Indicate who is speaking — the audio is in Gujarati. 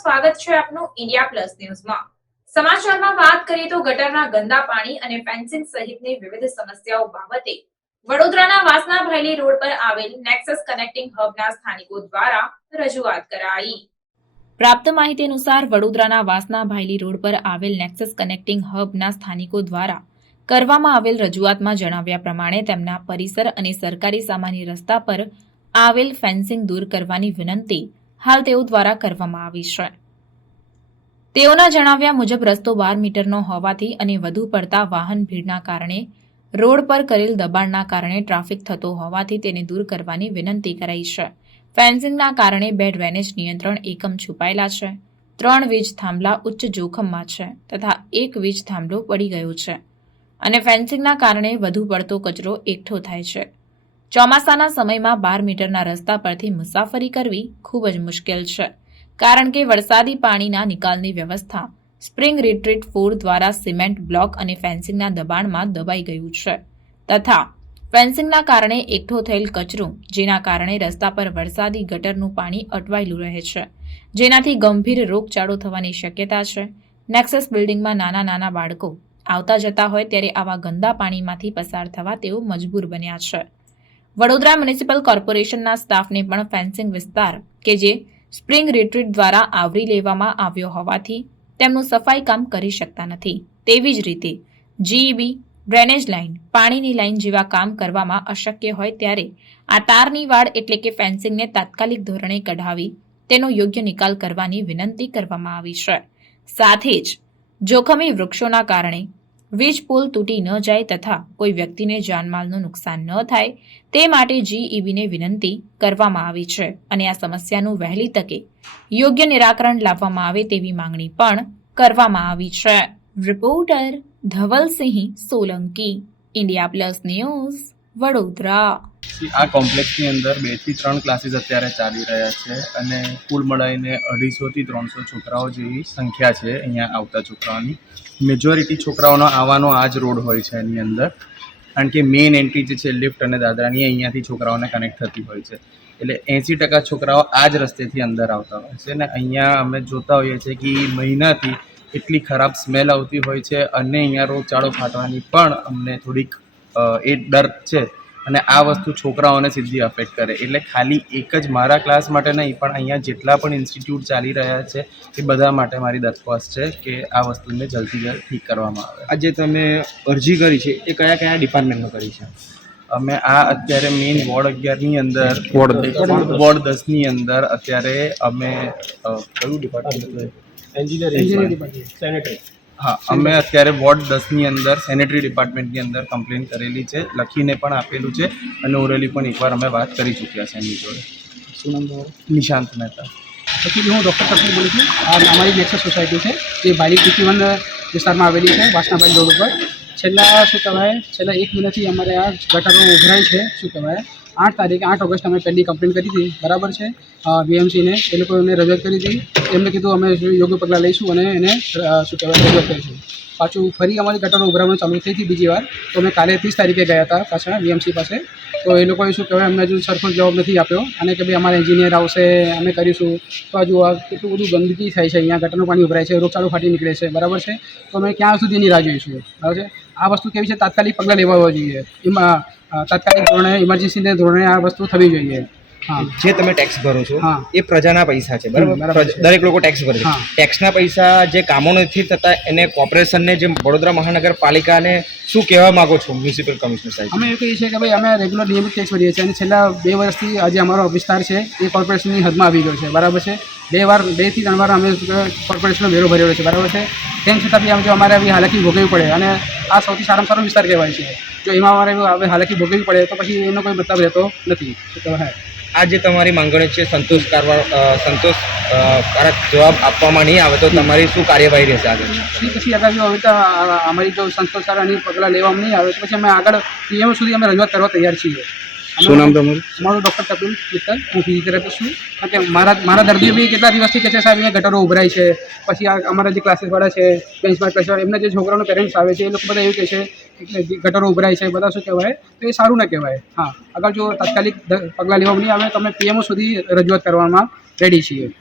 Speaker 1: સ્વાગત છે આપનું ઇન્ડિયા પ્લસ ન્યૂઝમાં સમાચારમાં વાત કરીએ તો ગટરના ગંદા પાણી અને ફેન્સિંગ સહિતની વિવિધ સમસ્યાઓ બાબતે વડોદરાના વાસના ભાયલી રોડ પર આવેલ નેક્સસ કનેક્ટિંગ હબના સ્થાનિકો દ્વારા રજૂઆત કરાઈ. પ્રાપ્ત માહિતી અનુસાર વડોદરાના વાસના ભાયલી રોડ પર આવેલ નેક્સસ કનેક્ટિંગ હબના સ્થાનિકો દ્વારા કરવામાં આવેલ રજૂઆતમાં જણાવ્યા પ્રમાણે તેમના પરિસર અને સરકારી સામાન્ય રસ્તા પર આવેલ ફેન્સિંગ દૂર કરવાની વિનંતી હાલ તેઓ દ્વારા કરવામાં આવી છે. તેઓના જણાવ્યા મુજબ રસ્તો બાર મીટરનો હોવાથી અને વધુ પડતા વાહન ભીડના કારણે, રોડ પર કરેલ દબાણના કારણે ટ્રાફિક થતો હોવાથી તેને દૂર કરવાની વિનંતી કરાઈ છે. ફેન્સિંગના કારણે બે ડ્રેનેજ નિયંત્રણ એકમ છુપાયેલા છે. ત્રણ વીજ થાંભલા ઉચ્ચ જોખમમાં છે તથા એક વીજ થાંભલો પડી ગયો છે. અને ફેન્સિંગના કારણે વધુ પડતો કચરો એકઠો થાય છે. ચોમાસાના સમયમાં બાર મીટરના રસ્તા પરથી મુસાફરી કરવી ખૂબ જ મુશ્કેલ છે, કારણ કે વરસાદી પાણીના નિકાલની વ્યવસ્થા સ્પ્રિંગ રિટ્રીટ ફૂડ દ્વારા સિમેન્ટ બ્લોક અને ફેન્સિંગના દબાણમાં દબાઈ ગયું છે, તથા ફેન્સિંગના કારણે એકઠો થયેલ કચરો, જેના કારણે રસ્તા પર વરસાદી ગટરનું પાણી અટવાયેલું રહે છે, જેનાથી ગંભીર રોગચાળો થવાની શક્યતા છે. નેક્સસ બિલ્ડિંગમાં નાના નાના બાળકો આવતા જતા હોય ત્યારે આવા ગંદા પાણીમાંથી પસાર થવા તેઓ મજબૂર બન્યા છે. વડોદરા મ્યુનિસિપલ કોર્પોરેશનના સ્ટાફને પણ ફેન્સિંગ વિસ્તાર કે જે સ્પ્રિંગ રિટ્રીટ દ્વારા આવરી લેવામાં આવ્યો હોવાથી તેમનું સફાઈ કામ કરી શકતા નથી. તેવી જ રીતે જીઈબી ડ્રેનેજ લાઇન, પાણીની લાઇન જેવા કામ કરવામાં અશક્ય હોય ત્યારે આ તારની વાડ એટલે કે ફેન્સિંગને તાત્કાલિક ધોરણે કઢાવી તેનો યોગ્ય નિકાલ કરવાની વિનંતી કરવામાં આવી છે. સાથે જ જોખમી વૃક્ષોના કારણે વીજ પુલ તૂટી ન જાય તથા કોઈ વ્યક્તિને જાનમાલનું નુકસાન ન થાય, તે માટે જીઈબીને વિનંતી કરવામાં આવી છે અને આ સમસ્યાનું વહેલી તકે યોગ્ય નિરાકરણ લાવવામાં આવે તેવી માંગણી પણ કરવામાં આવી છે. Reporter Dhavalsinh Solanki, India plus news Vadodara.
Speaker 2: આ કોમ્પ્લેક્સની અંદર બેથી ત્રણ ક્લાસીસ અત્યારે ચાલી રહ્યા છે અને કુલ મળાઈને અઢીસોથી ત્રણસો છોકરાઓ જેવી સંખ્યા છે અહીંયા આવતા છોકરાઓની. મેજોરિટી છોકરાઓનો આવવાનો આ જ રોડ હોય છે એની અંદર. કારણ કે મેઇન એન્ટ્રી જે છે લિફ્ટ અને દાદરાની અહીંયાથી છોકરાઓને કનેક્ટ થતી હોય છે. એટલે એંસી ટકા છોકરાઓ આ જ રસ્તેથી અંદર આવતા હોય છે ને અહીંયા અમે જોતા હોઈએ છીએ કે મહિનાથી એટલી ખરાબ સ્મેલ આવતી હોય છે અને અહીંયા રોગચાળો ફાટવાની પણ અમને થોડીક એ ડર છે. અને આ વસ્તુ છોકરાઓને સીધી અફેક્ટ કરે. એટલે ખાલી એક જ મારા ક્લાસ માટે નહીં પણ અહીંયા જેટલા પણ ઇન્સ્ટિટ્યૂટ ચાલી રહ્યા છે એ બધા માટે મારી દરખાસ્ત છે કે આ વસ્તુને જલ્દી જલ્દ ઠીક કરવામાં આવે.
Speaker 3: આજે તમે અરજી કરી છે એ કયા કયા ડિપાર્ટમેન્ટમાં કરી છે?
Speaker 2: અમે આ અત્યારે મેઇન વોર્ડ અગિયારની અંદર
Speaker 3: વોર્ડ
Speaker 2: વોર્ડ દસની અંદર અત્યારે અમે કયું ડિપાર્ટમેન્ટ હા અમે અત્યારે વોર્ડ દસની અંદર સેનેટરી ડિપાર્ટમેન્ટની અંદર કમ્પ્લેન કરેલી છે લખીને પણ આપેલું છે અને ઓરેલી પણ એકવાર અમે વાત કરી ચૂક્યા છે એની જોડે.
Speaker 3: શું નામ તમારું?
Speaker 2: નિશાંત મહેતા.
Speaker 4: પછી હું ડૉક્ટર કપિલ બોલું છું. આ અમારી નેક્સસ સોસાયટી છે જે બાલી પીટીવન વન વિસ્તારમાં આવેલી છે વાસનાભાઈ રોડ ઉપર. છેલ્લા શું કહેવાય છેલ્લા એક મહિનાથી અમારે આ ગટરો ઉભરાય છે શું કહેવાય? આઠ તારીખે, આઠ ઓગસ્ટ અમે પહેલી કમ્પ્લેન કરી હતી. બરાબર છે? બીએમસીને એ લોકો એમને રજૂઆત કરી હતી. એમને કીધું અમે યોગ્ય પગલાં લઈશું અને એને શું કહેવાય, રજૂઆત કરીશું. પાછું ફરી અમારી ગટરો ઉભરાવાનું ચાલુ થઈ હતી બીજી વાર. તો અમે કાલે ત્રીસ તારીખે ગયા હતા પાછા વીએમસી પાસે. તો એ લોકોએ શું કહેવાય, અમને હજુ સરખો જવાબ નથી આપ્યો. અને કે ભાઈ અમારા એન્જિનિયર આવશે, અમે કરીશું. તો હજુ આ કેટલું બધું ગંદકી થાય છે અહીંયા, ગટરનું પાણી ઉભરાય છે, રોગચાળો ફાટી નીકળે છે. બરાબર છે? તો અમે ક્યાં સુધી એની રાહ જોઈશું? બરાબર છે? આ વસ્તુ કેવી છે? તાત્કાલિક પગલાં લેવા જોઈએ. એમાં તાત્કાલિક ધોરણે ઇમરજન્સીને ધોરણે આ વસ્તુ થવી જોઈએ.
Speaker 3: જે તમે ટેક્સ ભરો છો એ પ્રજાના પૈસા છે બરાબર. દરેક લોકો ટેક્સ ભરે છે. ટેક્સના પૈસા જે કામો નથી થતા એને કોર્પોરેશનને જે વડોદરા મહાનગરપાલિકાને શું કહેવા માંગો છો મ્યુનિસિપલ કમિશનર સાહેબ?
Speaker 4: અમે એ કહીએ છીએ કે ભાઈ અમે રેગ્યુલર નિયમિત ટેક્સ ભરીએ છીએ. અને છેલ્લા બે વર્ષથી આજે અમારો વિસ્તાર છે એ કોર્પોરેશનની હદમાં આવી ગયો છે. બરાબર છે? બે વાર બેથી ત્રણ વાર અમે કોર્પોરેશનનો વેરો ભરેલો છે. બરાબર છે? તેમ છતાં બી આમ જો અમારે આવી હાલાકી ભોગવવી પડે અને આ સૌથી સારામાં સારો વિસ્તાર કહેવાય છે. જો એમાં અમારે હવે હાલાકી ભોગવવી પડે તો પછી એનો કોઈ મતલબ રહેતો નથી.
Speaker 3: આ જે તમારી માંગણી છે સંતોષકારવા અ, સંતોષ કારક જવાબ આપવામાં નહીં આવે તો તમારી શું કાર્યવાહી રહેશે આગળ?
Speaker 4: પછી પછી આગળ જો હવે તો અમારી જો સંતોષકારક પગલાં લેવામાં નહીં આવે તો પછી અમે આગળ પીએમ સુધી અમે રજૂઆત કરવા તૈયાર છીએ.
Speaker 3: શું નામ તમારું?
Speaker 4: મારું ડૉક્ટર કપિલ મિત્તલ. હું ફિઝિયોથેરાપિસ્ટ છું. અને મારા મારા દર્દીઓ બી કેટલા દિવસથી કે છે સાહેબ અહીંયા ગટરો ઉભરાય છે. પછી આ અમારા જે ક્લાસીસવાળા છે બેન્ચમાર્ક ક્લાસ એમના જે છોકરાઓના પેરેન્ટ્સ આવે છે એ લોકો બધા એવું કહે છે કે ગટરો ઉભરાય છે બધા શું કહેવાય? તો એ સારું ના કહેવાય. હા. અગર જો તાત્કાલિક પગલાં લેવામાં નહીં આવે તો અમે પીએમઓ સુધી રજૂઆત કરવામાં રેડી છીએ.